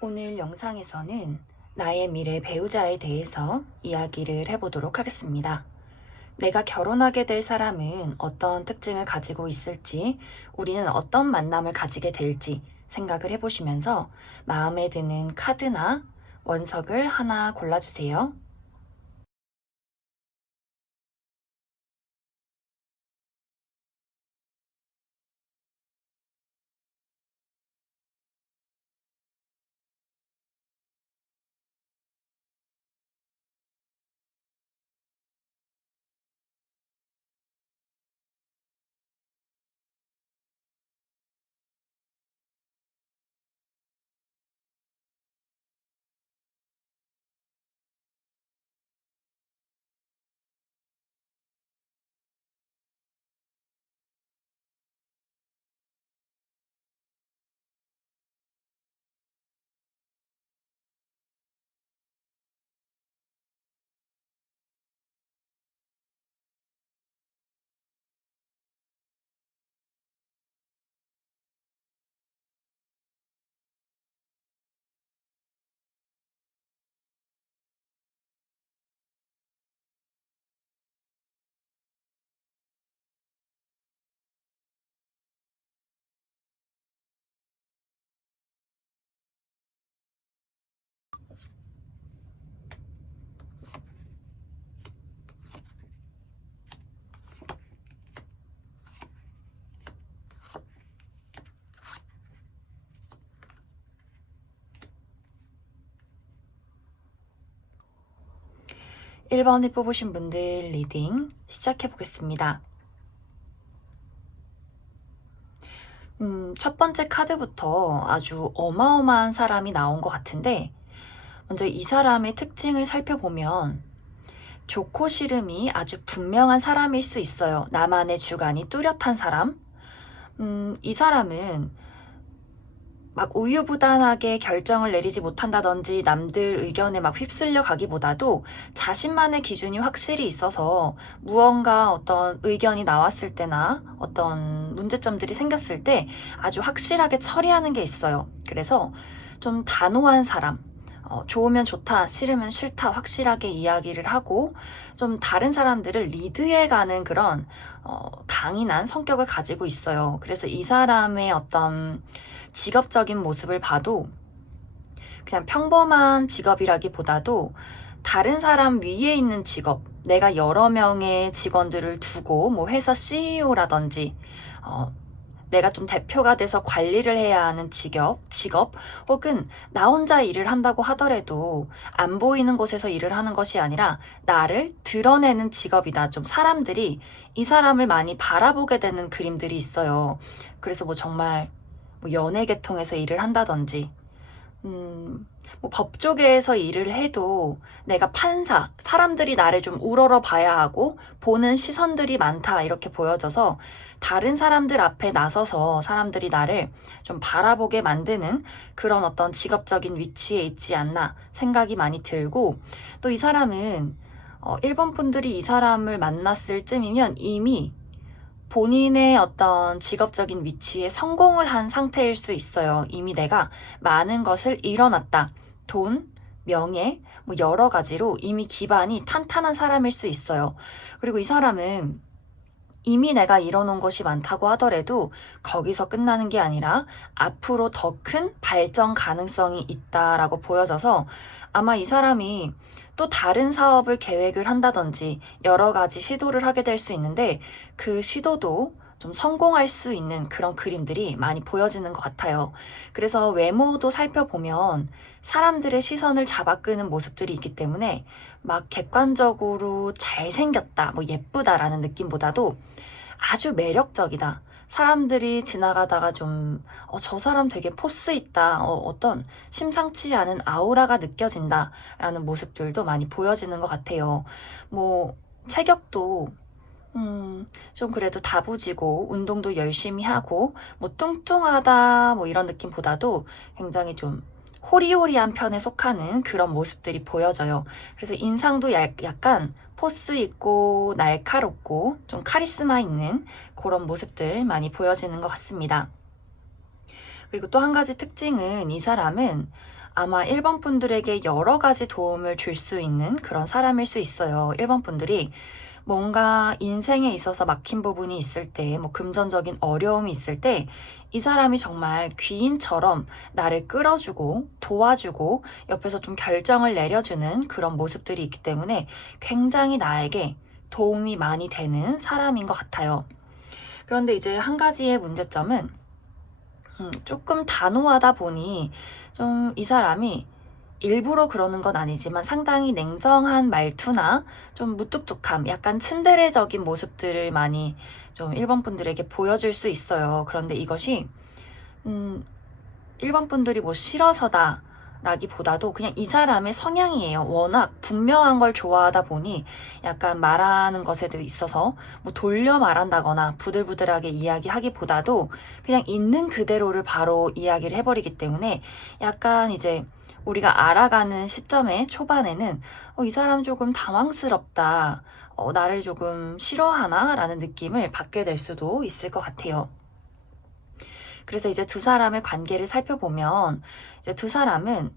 오늘 영상에서는 나의 미래 배우자에 대해서 이야기를 해보도록 하겠습니다. 내가 결혼하게 될 사람은 어떤 특징을 가지고 있을지, 우리는 어떤 만남을 가지게 될지 생각을 해보시면서 마음에 드는 카드나 원석을 하나 골라주세요. (1) 번을 뽑으신 분들 리딩 시작해 보겠습니다. 첫 번째 카드부터 아주 어마어마한 사람이 나온 것 같은데, 먼저 이 사람의 특징을 살펴보면 좋고 싫음이 아주 분명한 사람일 수 있어요. 나만의 주관이 뚜렷한 사람. 이 사람은 막 우유부단하게 결정을 내리지 못한다든지 남들 의견에 막 휩쓸려 가기보다도 자신만의 기준이 확실히 있어서 무언가 어떤 의견이 나왔을 때나 어떤 문제점들이 생겼을 때 아주 확실하게 처리하는 게 있어요. 그래서 좀 단호한 사람, 좋으면 좋다, 싫으면 싫다 확실하게 이야기를 하고 좀 다른 사람들을 리드해가는 그런 강인한 성격을 가지고 있어요. 그래서 이 사람의 어떤 직업적인 모습을 봐도 그냥 평범한 직업이라기보다도 다른 사람 위에 있는 직업, 내가 여러 명의 직원들을 두고 뭐 회사 CEO라든지 내가 좀 대표가 돼서 관리를 해야 하는 직업, 혹은 나 혼자 일을 한다고 하더라도 안 보이는 곳에서 일을 하는 것이 아니라 나를 드러내는 직업이다. 좀 사람들이 이 사람을 많이 바라보게 되는 그림들이 있어요. 그래서 뭐 정말 뭐 연예 계통에서 일을 한다든지, 뭐 법조계에서 일을 해도 내가 판사, 사람들이 나를 좀 우러러 봐야 하고 보는 시선들이 많다 이렇게 보여져서 다른 사람들 앞에 나서서 사람들이 나를 좀 바라보게 만드는 그런 어떤 직업적인 위치에 있지 않나 생각이 많이 들고, 또 이 사람은 1번 분들이 이 사람을 만났을 쯤이면 이미 본인의 어떤 직업적인 위치에 성공을 한 상태일 수 있어요. 이미 내가 많은 것을 이뤄놨다. 돈, 명예, 뭐 여러 가지로 이미 기반이 탄탄한 사람일 수 있어요. 그리고 이 사람은 이미 내가 이뤄놓은 것이 많다고 하더라도 거기서 끝나는 게 아니라 앞으로 더 큰 발전 가능성이 있다라고 보여져서 아마 이 사람이 또 다른 사업을 계획을 한다든지 여러 가지 시도를 하게 될 수 있는데 그 시도도 좀 성공할 수 있는 그런 그림들이 많이 보여지는 것 같아요. 그래서 외모도 살펴보면 사람들의 시선을 잡아끄는 모습들이 있기 때문에 막 객관적으로 잘생겼다, 뭐 예쁘다라는 느낌보다도 아주 매력적이다. 사람들이 지나가다가 좀, 저 사람 되게 포스 있다. 어떤 심상치 않은 아우라가 느껴진다. 라는 모습들도 많이 보여지는 것 같아요. 뭐, 체격도, 좀 그래도 다부지고, 운동도 열심히 하고, 뭐, 뚱뚱하다, 뭐, 이런 느낌보다도 굉장히 좀 호리호리한 편에 속하는 그런 모습들이 보여져요. 그래서 인상도 약간 포스 있고 날카롭고 좀 카리스마 있는 그런 모습들 많이 보여지는 것 같습니다. 그리고 또 한 가지 특징은 이 사람은 아마 1번 분들에게 여러 가지 도움을 줄 수 있는 그런 사람일 수 있어요. 1번 분들이 뭔가 인생에 있어서 막힌 부분이 있을 때, 뭐 금전적인 어려움이 있을 때, 이 사람이 정말 귀인처럼 나를 끌어주고 도와주고 옆에서 좀 결정을 내려주는 그런 모습들이 있기 때문에 굉장히 나에게 도움이 많이 되는 사람인 것 같아요. 그런데 이제 한 가지의 문제점은 조금 단호하다 보니 좀 이 사람이 일부러 그러는 건 아니지만 상당히 냉정한 말투나 좀 무뚝뚝함, 약간 츤데레적인 모습들을 많이 좀 1번 분들에게 보여줄 수 있어요. 그런데 이것이 1번 분들이 뭐 싫어서다 라기보다도 그냥 이 사람의 성향이에요. 워낙 분명한 걸 좋아하다 보니 약간 말하는 것에도 있어서 뭐 돌려 말한다거나 부들부들하게 이야기하기보다도 그냥 있는 그대로를 바로 이야기를 해버리기 때문에 약간 이제 우리가 알아가는 시점의 초반에는 이 사람 조금 당황스럽다, 나를 조금 싫어하나? 라는 느낌을 받게 될 수도 있을 것 같아요. 그래서 이제 두 사람의 관계를 살펴보면 이제 두 사람은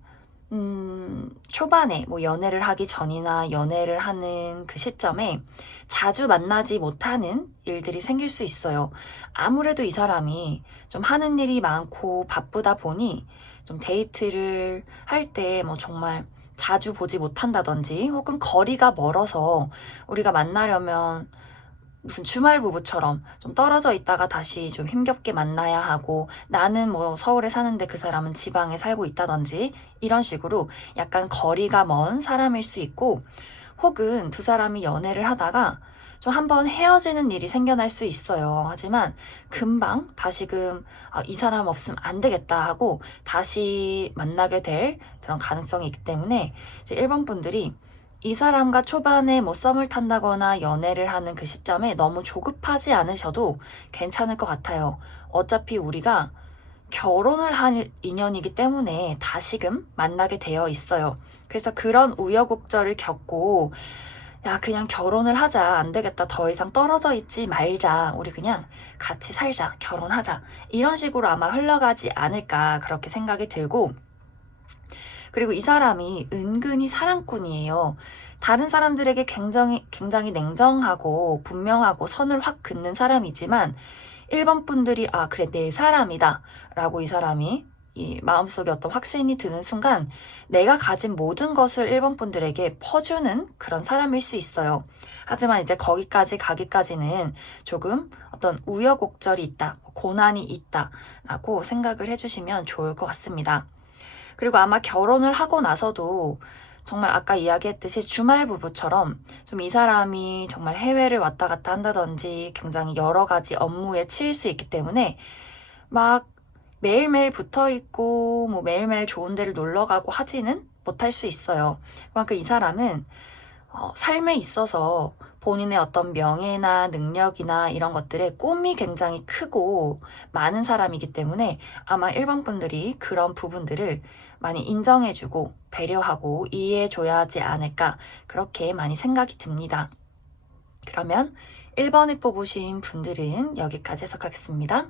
초반에 뭐 연애를 하기 전이나 연애를 하는 그 시점에 자주 만나지 못하는 일들이 생길 수 있어요. 아무래도 이 사람이 좀 하는 일이 많고 바쁘다 보니 좀 데이트를 할 때 뭐 정말 자주 보지 못한다든지 혹은 거리가 멀어서 우리가 만나려면 무슨 주말 부부처럼 좀 떨어져 있다가 다시 좀 힘겹게 만나야 하고, 나는 뭐 서울에 사는데 그 사람은 지방에 살고 있다든지 이런 식으로 약간 거리가 먼 사람일 수 있고, 혹은 두 사람이 연애를 하다가 좀 한번 헤어지는 일이 생겨날 수 있어요. 하지만 금방 다시금 이 사람 없으면 안 되겠다 하고 다시 만나게 될 그런 가능성이 있기 때문에 이제 1번 분들이 이 사람과 초반에 뭐 썸을 탄다거나 연애를 하는 그 시점에 너무 조급하지 않으셔도 괜찮을 것 같아요. 어차피 우리가 결혼을 할 인연이기 때문에 다시금 만나게 되어 있어요. 그래서 그런 우여곡절을 겪고 야, 그냥 결혼을 하자. 안 되겠다. 더 이상 떨어져 있지 말자. 우리 그냥 같이 살자. 결혼하자. 이런 식으로 아마 흘러가지 않을까 그렇게 생각이 들고, 그리고 이 사람이 은근히 사랑꾼이에요. 다른 사람들에게 굉장히 냉정하고 분명하고 선을 확 긋는 사람이지만 1번 분들이 그래 내 사람이다 라고 이 사람이 이 마음속에 어떤 확신이 드는 순간 내가 가진 모든 것을 1번 분들에게 퍼주는 그런 사람일 수 있어요. 하지만 이제 거기까지 가기까지는 조금 어떤 우여곡절이 있다, 고난이 있다 라고 생각을 해주시면 좋을 것 같습니다. 그리고 아마 결혼을 하고 나서도 정말 아까 이야기했듯이 주말 부부처럼 좀 이 사람이 정말 해외를 왔다 갔다 한다든지 굉장히 여러 가지 업무에 치일 수 있기 때문에 막 매일매일 붙어 있고 뭐 매일매일 좋은 데를 놀러 가고 하지는 못할 수 있어요. 그만큼 이 사람은 삶에 있어서 본인의 어떤 명예나 능력이나 이런 것들의 꿈이 굉장히 크고 많은 사람이기 때문에 아마 1번 분들이 그런 부분들을 많이 인정해주고 배려하고 이해해줘야 하지 않을까 그렇게 많이 생각이 듭니다. 그러면 1번에 뽑으신 분들은 여기까지 해석하겠습니다.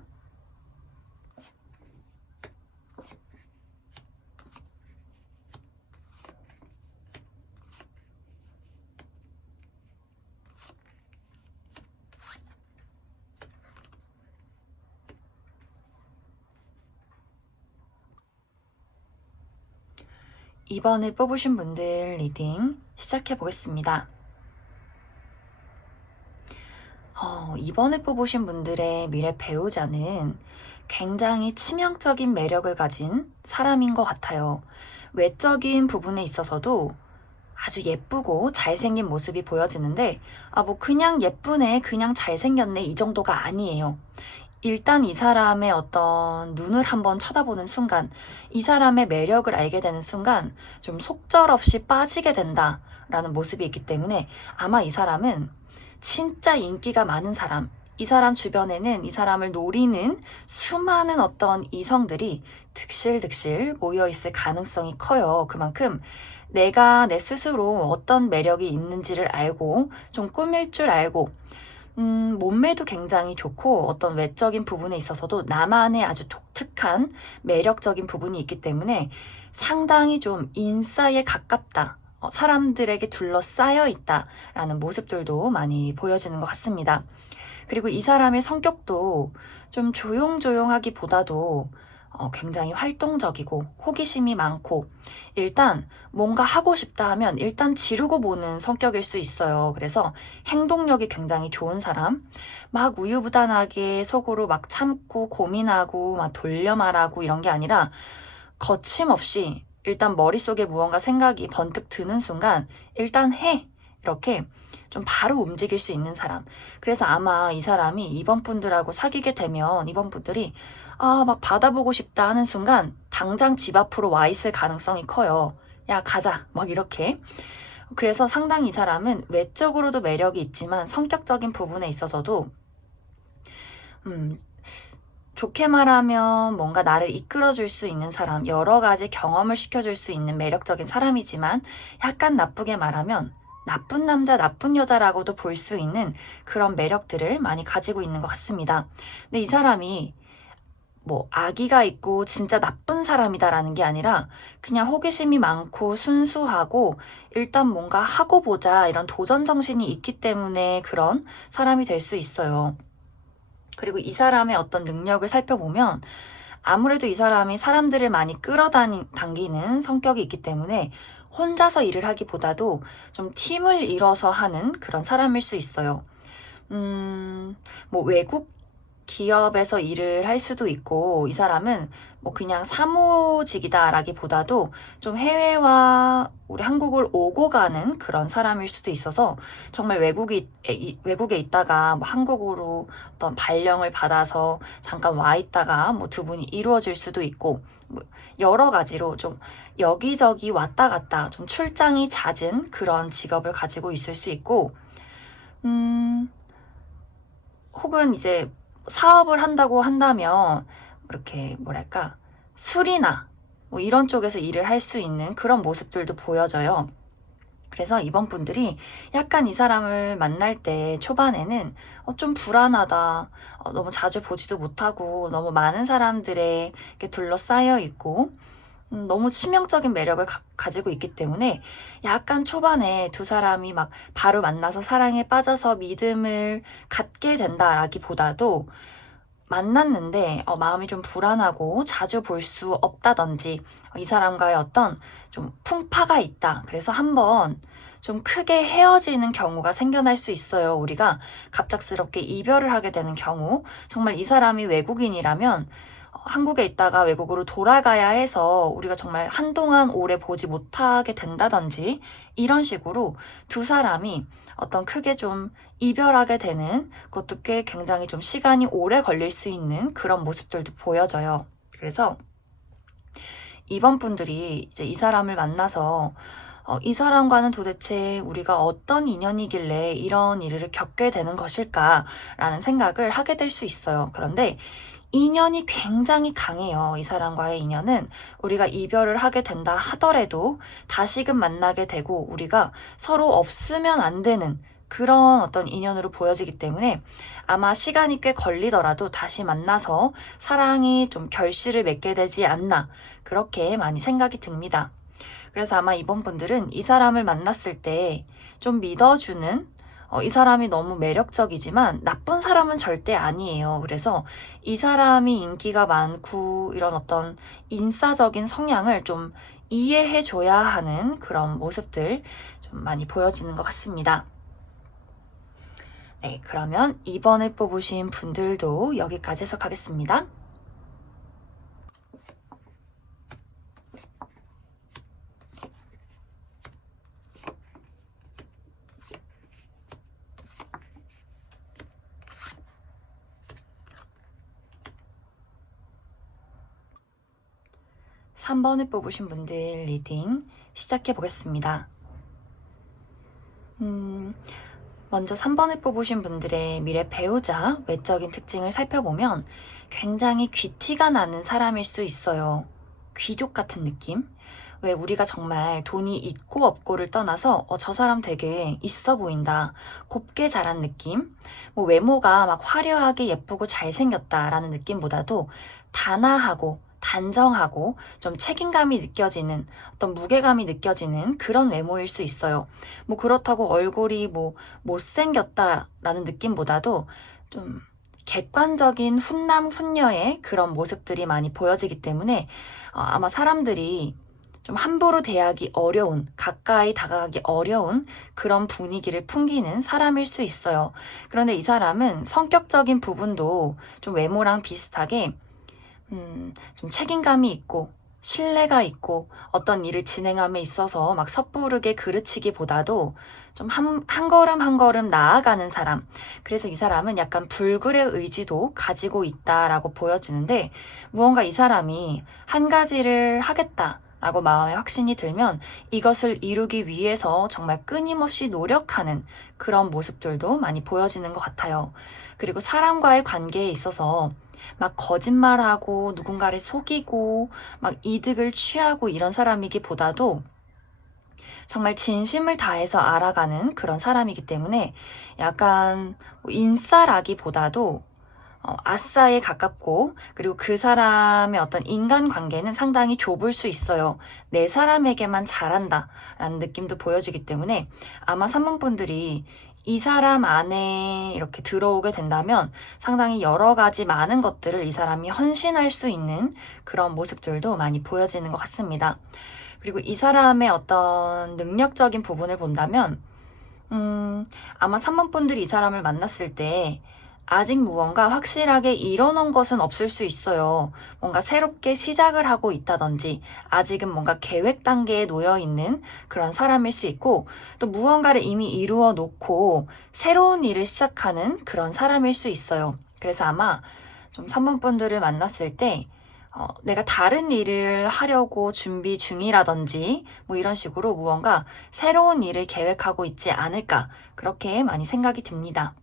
(2번을) 뽑으신 분들 리딩 시작해 보겠습니다. 2번을 뽑으신 분들의 미래 배우자는 굉장히 치명적인 매력을 가진 사람인 것 같아요. 외적인 부분에 있어서도 아주 예쁘고 잘생긴 모습이 보여지는데 뭐 그냥 예쁘네, 그냥 잘생겼네 이 정도가 아니에요. 일단 이 사람의 어떤 눈을 한번 쳐다보는 순간, 이 사람의 매력을 알게 되는 순간 좀 속절없이 빠지게 된다라는 모습이 있기 때문에 아마 이 사람은 진짜 인기가 많은 사람, 이 사람 주변에는 이 사람을 노리는 수많은 어떤 이성들이 득실득실 모여있을 가능성이 커요. 그만큼 내가 내 스스로 어떤 매력이 있는지를 알고 좀 꾸밀 줄 알고 몸매도 굉장히 좋고 어떤 외적인 부분에 있어서도 나만의 아주 독특한 매력적인 부분이 있기 때문에 상당히 좀 인싸에 가깝다. 사람들에게 둘러싸여 있다라는 모습들도 많이 보여지는 것 같습니다. 그리고 이 사람의 성격도 좀 조용조용하기보다도 굉장히 활동적이고 호기심이 많고 일단 뭔가 하고 싶다 하면 일단 지르고 보는 성격일 수 있어요. 그래서 행동력이 굉장히 좋은 사람, 막 우유부단하게 속으로 막 참고 고민하고 막 돌려 말하고 이런 게 아니라 거침없이 일단 머릿속에 무언가 생각이 번뜩 드는 순간 일단 해! 이렇게 좀 바로 움직일 수 있는 사람. 그래서 아마 이 사람이 이번 분들하고 사귀게 되면 이번 분들이 막 받아보고 싶다 하는 순간 당장 집 앞으로 와 있을 가능성이 커요. 야, 가자. 막 이렇게. 그래서 상당히 이 사람은 외적으로도 매력이 있지만 성격적인 부분에 있어서도 좋게 말하면 뭔가 나를 이끌어줄 수 있는 사람, 여러 가지 경험을 시켜줄 수 있는 매력적인 사람이지만 약간 나쁘게 말하면 나쁜 남자, 나쁜 여자라고도 볼 수 있는 그런 매력들을 많이 가지고 있는 것 같습니다. 근데 이 사람이 뭐 악의가 있고 진짜 나쁜 사람이다라는 게 아니라 그냥 호기심이 많고 순수하고 일단 뭔가 하고 보자 이런 도전 정신이 있기 때문에 그런 사람이 될 수 있어요. 그리고 이 사람의 어떤 능력을 살펴보면 아무래도 이 사람이 사람들을 많이 끌어당기는 성격이 있기 때문에 혼자서 일을 하기보다도 좀 팀을 이뤄서 하는 그런 사람일 수 있어요. 뭐 외국 기업에서 일을 할 수도 있고 이 사람은 뭐 그냥 사무직이다라기보다도 좀 해외와 우리 한국을 오고 가는 그런 사람일 수도 있어서 정말 외국에 있다가 뭐 한국으로 어떤 발령을 받아서 잠깐 와 있다가 뭐 두 분이 이루어질 수도 있고 뭐 여러 가지로 좀 여기저기 왔다 갔다 좀 출장이 잦은 그런 직업을 가지고 있을 수 있고 혹은 이제 사업을 한다고 한다면 이렇게 뭐랄까 술이나 뭐 이런 쪽에서 일을 할 수 있는 그런 모습들도 보여져요. 그래서 이번 분들이 약간 이 사람을 만날 때 초반에는 좀 불안하다, 너무 자주 보지도 못하고 너무 많은 사람들에 이렇게 둘러싸여 있고 너무 치명적인 매력을 가지고 있기 때문에 약간 초반에 두 사람이 막 바로 만나서 사랑에 빠져서 믿음을 갖게 된다라기보다도 만났는데 마음이 좀 불안하고 자주 볼 수 없다든지 이 사람과의 어떤 좀 풍파가 있다. 그래서 한번 좀 크게 헤어지는 경우가 생겨날 수 있어요. 우리가 갑작스럽게 이별을 하게 되는 경우 정말 이 사람이 외국인이라면 한국에 있다가 외국으로 돌아가야 해서 우리가 정말 한동안 오래 보지 못하게 된다든지 이런 식으로 두 사람이 어떤 크게 좀 이별하게 되는 것도 꽤 굉장히 좀 시간이 오래 걸릴 수 있는 그런 모습들도 보여져요. 그래서 이번 분들이 이제 이 사람을 만나서 이 사람과는 도대체 우리가 어떤 인연이길래 이런 일을 겪게 되는 것일까라는 생각을 하게 될 수 있어요. 그런데 인연이 굉장히 강해요. 이 사람과의 인연은 우리가 이별을 하게 된다 하더라도 다시금 만나게 되고 우리가 서로 없으면 안 되는 그런 어떤 인연으로 보여지기 때문에 아마 시간이 꽤 걸리더라도 다시 만나서 사랑이 좀 결실을 맺게 되지 않나 그렇게 많이 생각이 듭니다. 그래서 아마 이번 분들은 이 사람을 만났을 때 좀 믿어주는 이 사람이 너무 매력적이지만 나쁜 사람은 절대 아니에요. 그래서 이 사람이 인기가 많고 이런 어떤 인싸적인 성향을 좀 이해해줘야 하는 그런 모습들 좀 많이 보여지는 것 같습니다. 네, 그러면 이번에 뽑으신 분들도 여기까지 해석하겠습니다. 3번을 뽑으신 분들 리딩 시작해 보겠습니다. 먼저 3번을 뽑으신 분들의 미래 배우자 외적인 특징을 살펴보면 굉장히 귀티가 나는 사람일 수 있어요. 귀족 같은 느낌? 왜 우리가 정말 돈이 있고 없고를 떠나서 저 사람 되게 있어 보인다, 곱게 자란 느낌, 뭐 외모가 막 화려하게 예쁘고 잘생겼다라는 느낌보다도 단아하고 단정하고 좀 책임감이 느껴지는, 어떤 무게감이 느껴지는 그런 외모일 수 있어요. 뭐 그렇다고 얼굴이 뭐 못생겼다라는 느낌보다도 좀 객관적인 훈남 훈녀의 그런 모습들이 많이 보여지기 때문에 아마 사람들이 좀 함부로 대하기 어려운, 가까이 다가가기 어려운 그런 분위기를 풍기는 사람일 수 있어요. 그런데 이 사람은 성격적인 부분도 좀 외모랑 비슷하게 좀 책임감이 있고 신뢰가 있고, 어떤 일을 진행함에 있어서 막 섣부르게 그르치기보다도 좀 한 걸음 한 걸음 나아가는 사람. 그래서 이 사람은 약간 불굴의 의지도 가지고 있다라고 보여지는데, 무언가 이 사람이 한 가지를 하겠다라고 마음에 확신이 들면 이것을 이루기 위해서 정말 끊임없이 노력하는 그런 모습들도 많이 보여지는 것 같아요. 그리고 사람과의 관계에 있어서 막 거짓말하고 누군가를 속이고 막 이득을 취하고 이런 사람이기보다도 정말 진심을 다해서 알아가는 그런 사람이기 때문에 약간 인싸라기보다도 아싸에 가깝고, 그리고 그 사람의 어떤 인간관계는 상당히 좁을 수 있어요. 내 사람에게만 잘한다 라는 느낌도 보여지기 때문에 아마 3번분들이 이 사람 안에 이렇게 들어오게 된다면 상당히 여러 가지 많은 것들을 이 사람이 헌신할 수 있는 그런 모습들도 많이 보여지는 것 같습니다. 그리고 이 사람의 어떤 능력적인 부분을 본다면 아마 3번분들이 이 사람을 만났을 때 아직 무언가 확실하게 이뤄놓은 것은 없을 수 있어요. 뭔가 새롭게 시작을 하고 있다든지 아직은 뭔가 계획 단계에 놓여 있는 그런 사람일 수 있고, 또 무언가를 이미 이루어 놓고 새로운 일을 시작하는 그런 사람일 수 있어요. 그래서 아마 좀 3번분들을 만났을 때 내가 다른 일을 하려고 준비 중이라든지 뭐 이런 식으로 무언가 새로운 일을 계획하고 있지 않을까, 그렇게 많이 생각이 듭니다.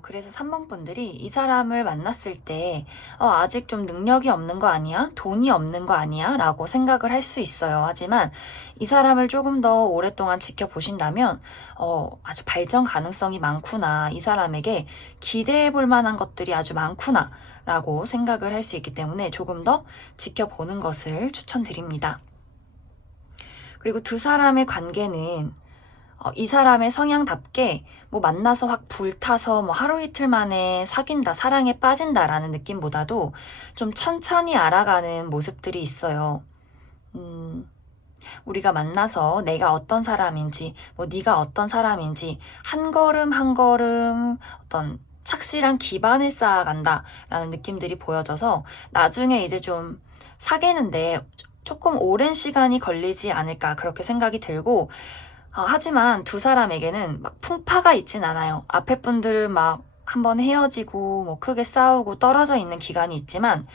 그래서 3번분들이 이 사람을 만났을 때 아직 좀 능력이 없는 거 아니야? 돈이 없는 거 아니야? 라고 생각을 할 수 있어요. 하지만 이 사람을 조금 더 오랫동안 지켜보신다면 아주 발전 가능성이 많구나, 이 사람에게 기대해 볼 만한 것들이 아주 많구나 라고 생각을 할 수 있기 때문에 조금 더 지켜보는 것을 추천드립니다. 그리고 두 사람의 관계는 이 사람의 성향답게 뭐 만나서 확 불타서 뭐 하루 이틀 만에 사귄다, 사랑에 빠진다라는 느낌보다도 좀 천천히 알아가는 모습들이 있어요. 우리가 만나서 내가 어떤 사람인지, 뭐 네가 어떤 사람인지 한 걸음 한 걸음 어떤 착실한 기반을 쌓아간다라는 느낌들이 보여져서 나중에 이제 좀 사귀는데 조금 오랜 시간이 걸리지 않을까, 그렇게 생각이 들고, 하지만 두 사람에게는 막 풍파가 있진 않아요. 앞에 분들은 막 한번 헤어지고 뭐 크게 싸우고 떨어져 있는 기간이 있지만,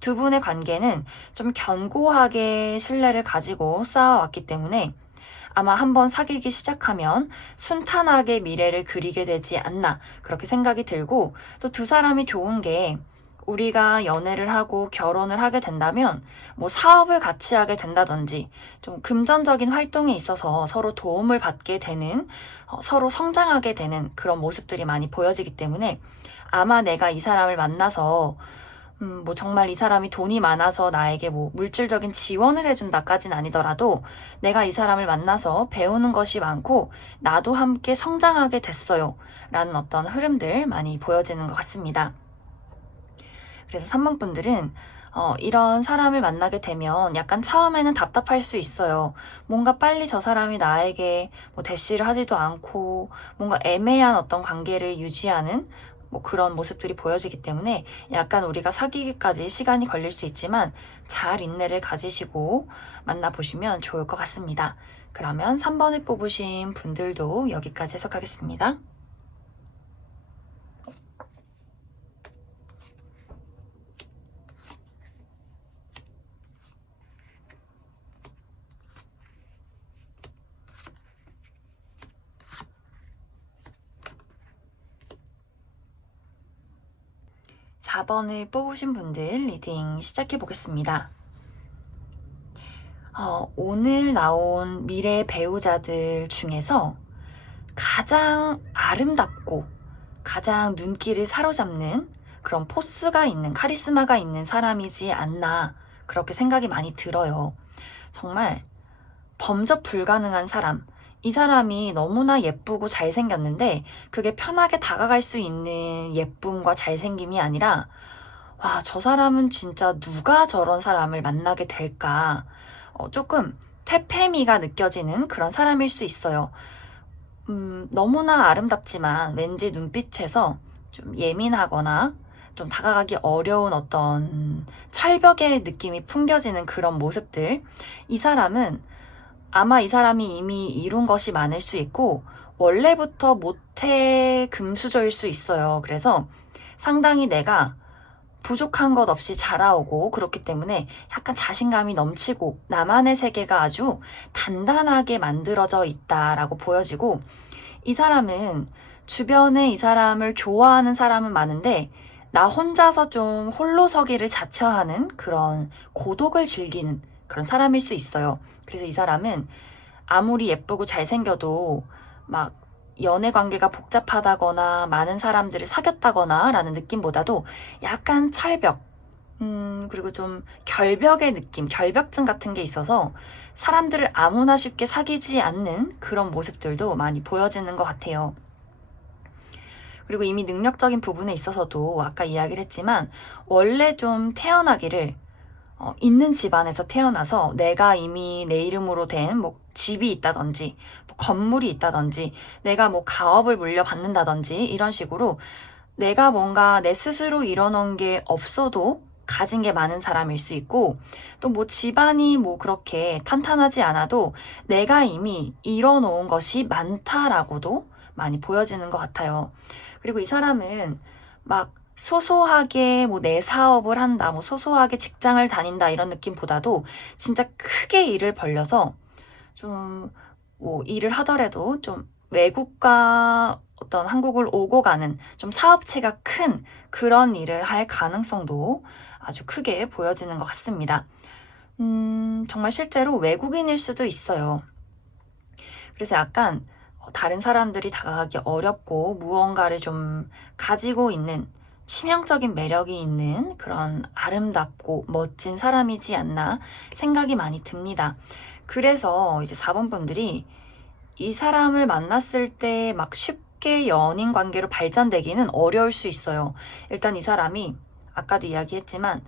두 분의 관계는 좀 견고하게 신뢰를 가지고 쌓아왔기 때문에 아마 한번 사귀기 시작하면 순탄하게 미래를 그리게 되지 않나, 그렇게 생각이 들고, 또 두 사람이 좋은 게 우리가 연애를 하고 결혼을 하게 된다면 뭐 사업을 같이 하게 된다든지 좀 금전적인 활동에 있어서 서로 도움을 받게 되는, 서로 성장하게 되는 그런 모습들이 많이 보여지기 때문에 아마 내가 이 사람을 만나서 뭐 정말 이 사람이 돈이 많아서 나에게 뭐 물질적인 지원을 해준다까진 아니더라도 내가 이 사람을 만나서 배우는 것이 많고 나도 함께 성장하게 됐어요 라는 어떤 흐름들 많이 보여지는 것 같습니다. 그래서 3번분들은 이런 사람을 만나게 되면 약간 처음에는 답답할 수 있어요. 뭔가 빨리 저 사람이 나에게 뭐 대시를 하지도 않고 뭔가 애매한 어떤 관계를 유지하는 뭐 그런 모습들이 보여지기 때문에 약간 우리가 사귀기까지 시간이 걸릴 수 있지만 잘 인내를 가지시고 만나보시면 좋을 것 같습니다. 그러면 3번을 뽑으신 분들도 여기까지 해석하겠습니다. 4번을 뽑으신 분들 리딩 시작해 보겠습니다. 오늘 나온 미래 배우자들 중에서 가장 아름답고 가장 눈길을 사로잡는 그런 포스가 있는, 카리스마가 있는 사람이지 않나, 그렇게 생각이 많이 들어요. 정말 범접 불가능한 사람, 이 사람이 너무나 예쁘고 잘생겼는데 그게 편하게 다가갈 수 있는 예쁨과 잘생김이 아니라, 와, 저 사람은 진짜 누가 저런 사람을 만나게 될까, 조금 퇴폐미가 느껴지는 그런 사람일 수 있어요. 너무나 아름답지만 왠지 눈빛에서 좀 예민하거나 좀 다가가기 어려운 어떤 철벽의 느낌이 풍겨지는 그런 모습들. 이 사람은 아마 이 사람이 이미 이룬 것이 많을 수 있고 원래부터 모태 금수저일 수 있어요. 그래서 상당히 내가 부족한 것 없이 자라오고 그렇기 때문에 약간 자신감이 넘치고 나만의 세계가 아주 단단하게 만들어져 있다라고 보여지고, 이 사람은 주변에 이 사람을 좋아하는 사람은 많은데 나 혼자서 좀 홀로서기를 자처하는 그런 고독을 즐기는 그런 사람일 수 있어요. 그래서 이 사람은 아무리 예쁘고 잘생겨도 막 연애 관계가 복잡하다거나 많은 사람들을 사귀었다거나 라는 느낌보다도 약간 철벽, 그리고 좀 결벽의 느낌, 결벽증 같은 게 있어서 사람들을 아무나 쉽게 사귀지 않는 그런 모습들도 많이 보여지는 것 같아요. 그리고 이미 능력적인 부분에 있어서도 아까 이야기를 했지만 원래 좀 태어나기를 있는 집안에서 태어나서 내가 이미 내 이름으로 된 뭐 집이 있다든지 뭐 건물이 있다든지 내가 뭐 가업을 물려받는다든지 이런 식으로 내가 뭔가 내 스스로 이뤄놓은 게 없어도 가진 게 많은 사람일 수 있고, 또 뭐 집안이 뭐 그렇게 탄탄하지 않아도 내가 이미 이뤄놓은 것이 많다라고도 많이 보여지는 것 같아요. 그리고 이 사람은 막 소소하게 뭐 내 사업을 한다, 뭐 소소하게 직장을 다닌다 이런 느낌보다도 진짜 크게 일을 벌려서 좀 뭐 일을 하더라도 좀 외국과 어떤 한국을 오고 가는 좀 사업체가 큰 그런 일을 할 가능성도 아주 크게 보여지는 것 같습니다. 정말 실제로 외국인일 수도 있어요. 그래서 약간 다른 사람들이 다가가기 어렵고 무언가를 좀 가지고 있는 치명적인 매력이 있는 그런 아름답고 멋진 사람이지 않나 생각이 많이 듭니다. 그래서 이제 4번 분들이 이 사람을 만났을 때 막 쉽게 연인 관계로 발전되기는 어려울 수 있어요. 일단 이 사람이 아까도 이야기했지만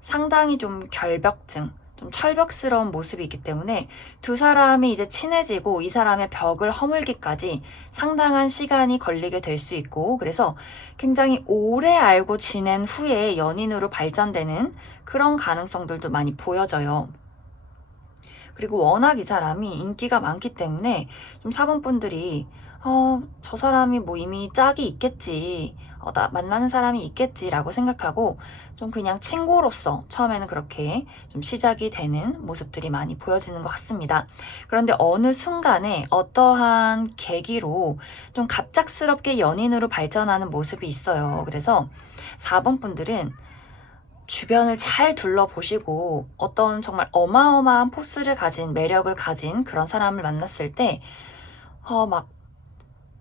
상당히 좀 결벽증, 좀 철벽스러운 모습이 있기 때문에 두 사람이 이제 친해지고 이 사람의 벽을 허물기까지 상당한 시간이 걸리게 될 수 있고, 그래서 굉장히 오래 알고 지낸 후에 연인으로 발전되는 그런 가능성들도 많이 보여져요. 그리고 워낙 이 사람이 인기가 많기 때문에 좀 4번 분들이 저 사람이 뭐 이미 짝이 있겠지, 나 만나는 사람이 있겠지라고 생각하고 좀 그냥 친구로서 처음에는 그렇게 좀 시작이 되는 모습들이 많이 보여지는 것 같습니다. 그런데 어느 순간에 어떠한 계기로 좀 갑작스럽게 연인으로 발전하는 모습이 있어요. 그래서 4번 분들은 주변을 잘 둘러보시고 어떤 정말 어마어마한 포스를 가진, 매력을 가진 그런 사람을 만났을 때 막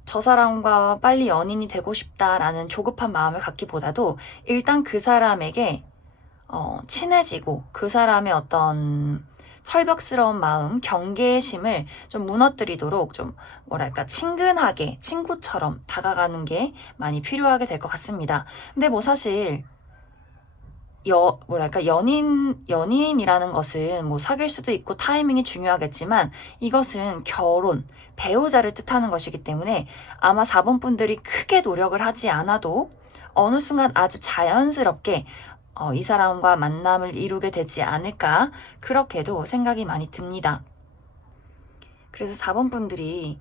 저 사람과 빨리 연인이 되고 싶다라는 조급한 마음을 갖기보다도 일단 그 사람에게 친해지고 그 사람의 어떤 철벽스러운 마음, 경계심을 좀 무너뜨리도록 좀 뭐랄까 친근하게 친구처럼 다가가는 게 많이 필요하게 될 것 같습니다. 근데 뭐 사실 뭐랄까, 연인이라는 것은 뭐 사귈 수도 있고 타이밍이 중요하겠지만 이것은 결혼, 배우자를 뜻하는 것이기 때문에 아마 4번 분들이 크게 노력을 하지 않아도 어느 순간 아주 자연스럽게 이 사람과 만남을 이루게 되지 않을까, 그렇게도 생각이 많이 듭니다. 그래서 4번 분들이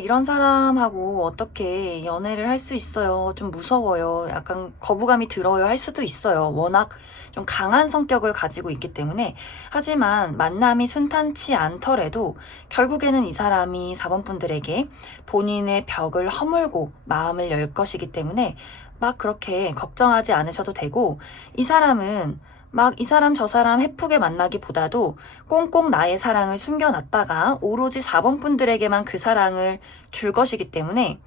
이런 사람하고 어떻게 연애를 할 수 있어요? 좀 무서워요. 약간 거부감이 들어요. 할 수도 있어요. 워낙 좀 강한 성격을 가지고 있기 때문에. 하지만 만남이 순탄치 않더라도 결국에는 이 사람이 4번 분들에게 본인의 벽을 허물고 마음을 열 것이기 때문에 막 그렇게 걱정하지 않으셔도 되고, 이 사람은 막 이 사람 저 사람 해프게 만나기보다도 꽁꽁 나의 사랑을 숨겨놨다가 오로지 4번 분들에게만 그 사랑을 줄 것이기 때문에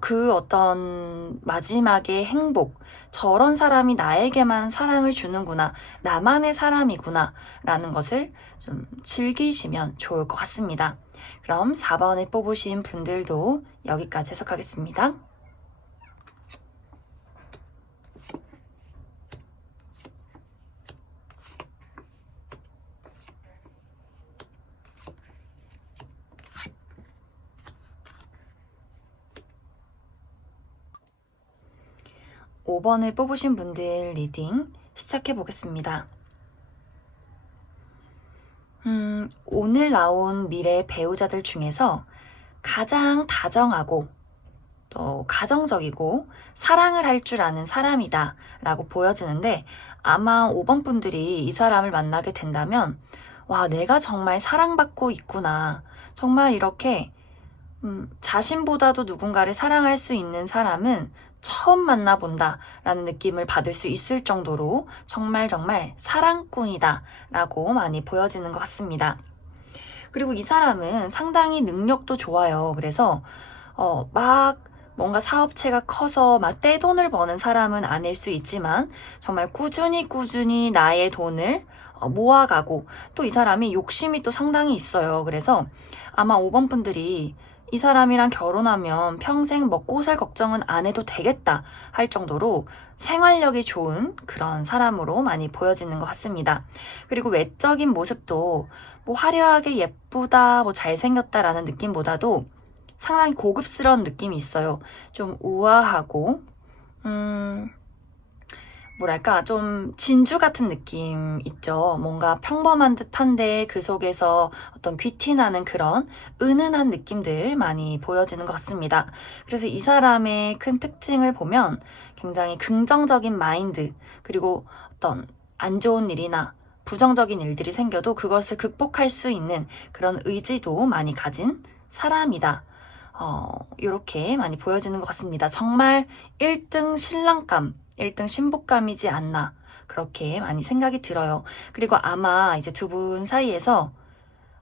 그 어떤 마지막의 행복, 저런 사람이 나에게만 사랑을 주는구나, 나만의 사람이구나 라는 것을 좀 즐기시면 좋을 것 같습니다. 그럼 4번을 뽑으신 분들도 여기까지 해석하겠습니다. 5번을 뽑으신 분들 리딩 시작해 보겠습니다. 오늘 나온 미래 배우자들 중에서 가장 다정하고 또 가정적이고 사랑을 할 줄 아는 사람이다 라고 보여지는데, 아마 5번 분들이 이 사람을 만나게 된다면 와, 내가 정말 사랑받고 있구나, 정말 이렇게 자신보다도 누군가를 사랑할 수 있는 사람은 처음 만나본다 라는 느낌을 받을 수 있을 정도로 정말 사랑꾼이다 라고 많이 보여지는 것 같습니다. 그리고 이 사람은 상당히 능력도 좋아요. 그래서 막 뭔가 사업체가 커서 막 떼돈을 버는 사람은 아닐 수 있지만 정말 꾸준히 나의 돈을 모아가고, 또 이 사람이 욕심이 또 상당히 있어요. 그래서 아마 5번 분들이 이 사람이랑 결혼하면 평생 먹고 살 걱정은 안 해도 되겠다 할 정도로 생활력이 좋은 그런 사람으로 많이 보여지는 것 같습니다. 그리고 외적인 모습도 뭐 화려하게 예쁘다, 뭐 잘생겼다라는 느낌보다도 상당히 고급스러운 느낌이 있어요. 좀 우아하고, 뭐랄까, 좀 진주 같은 느낌 있죠. 뭔가 평범한 듯한데 그 속에서 어떤 귀티나는 그런 은은한 느낌들 많이 보여지는 것 같습니다. 그래서 이 사람의 큰 특징을 보면 굉장히 긍정적인 마인드, 그리고 어떤 안 좋은 일이나 부정적인 일들이 생겨도 그것을 극복할 수 있는 그런 의지도 많이 가진 사람이다. 이렇게 많이 보여지는 것 같습니다. 정말 1등 신랑감, 1등 신부감이지 않나, 그렇게 많이 생각이 들어요. 그리고 아마 이제 두 분 사이에서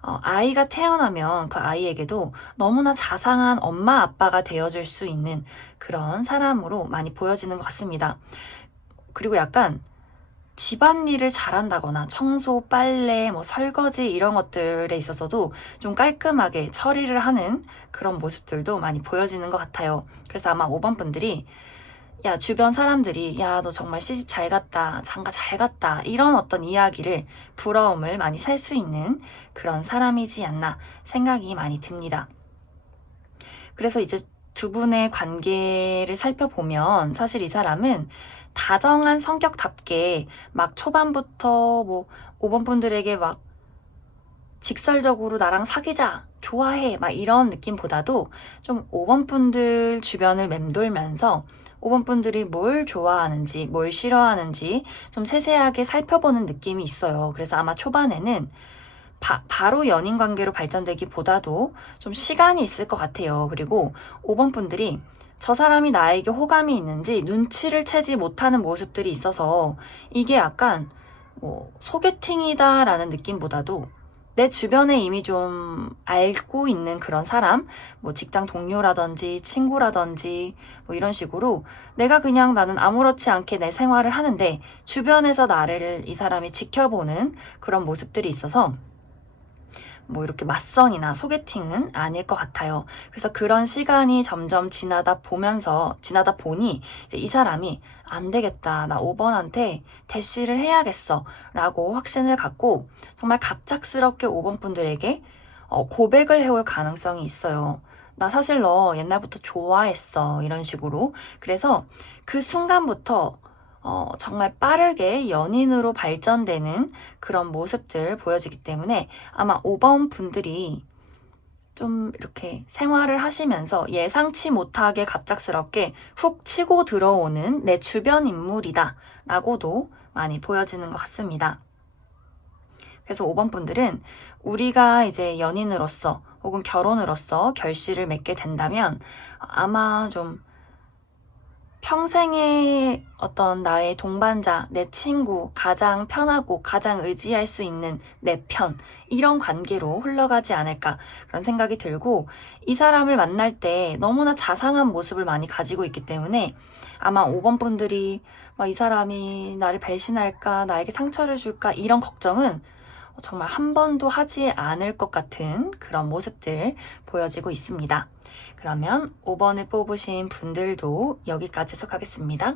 아이가 태어나면 그 아이에게도 너무나 자상한 엄마 아빠가 되어줄 수 있는 그런 사람으로 많이 보여지는 것 같습니다. 그리고 약간 집안일을 잘한다거나 청소, 빨래, 뭐 설거지 이런 것들에 있어서도 좀 깔끔하게 처리를 하는 그런 모습들도 많이 보여지는 것 같아요. 그래서 아마 5번 분들이 야, 주변 사람들이 야, 너 정말 시집 잘 갔다, 장가 잘 갔다, 이런 어떤 이야기를, 부러움을 많이 살 수 있는 그런 사람이지 않나 생각이 많이 듭니다. 그래서 이제 두 분의 관계를 살펴보면 사실 이 사람은 다정한 성격답게 막 초반부터 뭐 5번 분들에게 막 직설적으로 나랑 사귀자, 좋아해, 막 이런 느낌보다도 좀 5번 분들 주변을 맴돌면서 5번 분들이 뭘 좋아하는지, 뭘 싫어하는지 좀 세세하게 살펴보는 느낌이 있어요. 그래서 아마 초반에는 바로 연인 관계로 발전되기보다도 좀 시간이 있을 것 같아요. 그리고 5번 분들이 저 사람이 나에게 호감이 있는지 눈치를 채지 못하는 모습들이 있어서 이게 약간 뭐 소개팅이다라는 느낌보다도 내 주변에 이미 좀 알고 있는 그런 사람, 뭐 직장 동료라든지 친구라든지 뭐 이런 식으로 내가 그냥 나는 아무렇지 않게 내 생활을 하는데 주변에서 나를 이 사람이 지켜보는 그런 모습들이 있어서 뭐 이렇게 맞선이나 소개팅은 아닐 것 같아요. 그래서 그런 시간이 점점 지나다 보니 이제 이 사람이 안 되겠다, 나 5번한테 대시를 해야겠어 라고 확신을 갖고 정말 갑작스럽게 5번 분들에게 고백을 해올 가능성이 있어요. 나 사실 너 옛날부터 좋아했어, 이런 식으로. 그래서 그 순간부터 정말 빠르게 연인으로 발전되는 그런 모습들 보여지기 때문에 아마 5번 분들이 좀 이렇게 생활을 하시면서 예상치 못하게 갑작스럽게 훅 치고 들어오는 내 주변 인물이다 라고도 많이 보여지는 것 같습니다. 그래서 5번 분들은 우리가 이제 연인으로서 혹은 결혼으로서 결실을 맺게 된다면 아마 좀 평생의 어떤 나의 동반자, 내 친구, 가장 편하고 가장 의지할 수 있는 내 편, 이런 관계로 흘러가지 않을까 그런 생각이 들고, 이 사람을 만날 때 너무나 자상한 모습을 많이 가지고 있기 때문에 아마 5번 분들이 이 사람이 나를 배신할까, 나에게 상처를 줄까 이런 걱정은 정말 한 번도 하지 않을 것 같은 그런 모습들 보여지고 있습니다. 그러면 5번을 뽑으신 분들도 여기까지 해석하겠습니다.